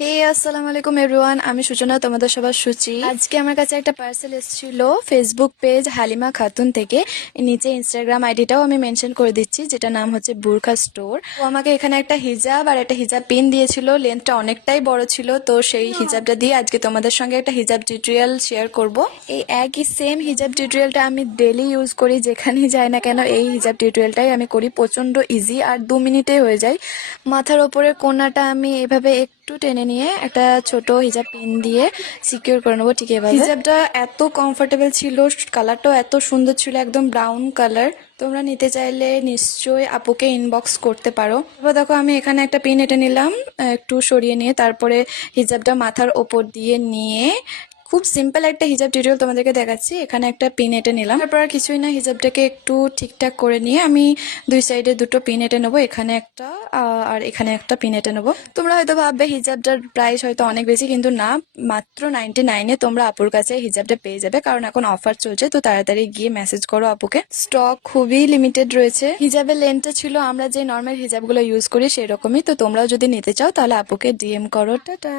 হে আসসালামু আলাইকুম এভরিওয়ান, আমি সূচনা, তোমাদের সবার সূচি। আজকে আমার কাছে একটা পার্সেল এসেছিল ফেসবুক পেজ হালিমা খাতুন থেকে। নিচে ইনস্টাগ্রাম আইডিটাও আমি মেনশন করে দিচ্ছি, যেটা নাম হচ্ছে বুরখা স্টোর। ও আমাকে এখানে একটা হিজাব আর একটা হিজাব পিন দিয়েছিল। লেন্থটা অনেকটাই বড় ছিল, তো সেই হিজাবটা দিয়ে আজকে তোমাদের সঙ্গে একটা হিজাব টিউটোরিয়াল শেয়ার করব। এই একই সেম হিজাব টিউটোরিয়ালটা আমি ডেলি ইউজ করি, যেখানেই যাই না কেন এই হিজাব টিউটোরিয়ালটাই আমি করি। প্রচন্ড ইজি আর 2 মিনিটে হয়ে যায়। মাথার ওপরের কোণাটা আমি এভাবে একটু টেনে নিয়ে একটা ছোট হিজাব পিন দিয়ে সিকিউর করে নেবো, ঠিক এভাবে। হিজাবটা এত কমফোর্টেবল ছিল, কালারটাও এত সুন্দর ছিল, একদম ব্রাউন কালার। তোমরা নিতে চাইলে নিশ্চয়ই আপুকে ইনবক্স করতে পারো। এবার দেখো আমি এখানে একটা পিন এঁটে নিলাম, একটু সরিয়ে নিয়ে তারপরে হিজাবটা মাথার ওপর দিয়ে নিয়ে খুব সিম্পল একটা হিজাব টিউটোরিয়াল তোমাদেরকে দেখাচ্ছি। এখানে একটা পিন এঁটে নিলাম, তারপর আর কিছুই না, হিজাবটাকে একটু ঠিকঠাক করে নিয়ে আমি দুই সাইডে দুটো পিন এঁটে নেবো। এখানে একটা আর এখানে একটা পিন এঁটে নেবো। তোমরা হয়তো ভাববে হিজাবটার প্রাইস হয়তো অনেক বেশি, কিন্তু না, মাত্র 99-এ তোমরা আপুর কাছে হিজাবটা পেয়ে যাবে, কারণ এখন অফার চলছে। তো তাড়াতাড়ি গিয়ে মেসেজ করো আপুকে। স্টক খুবই লিমিটেড রয়েছে। হিজাবের লেন্থটা ছিল আমরা যে নর্মাল হিজাবগুলো ইউজ করি সেরকমই। তো তোমরাও যদি নিতে চাও তাহলে আপুকে ডিএম করো। টাটা।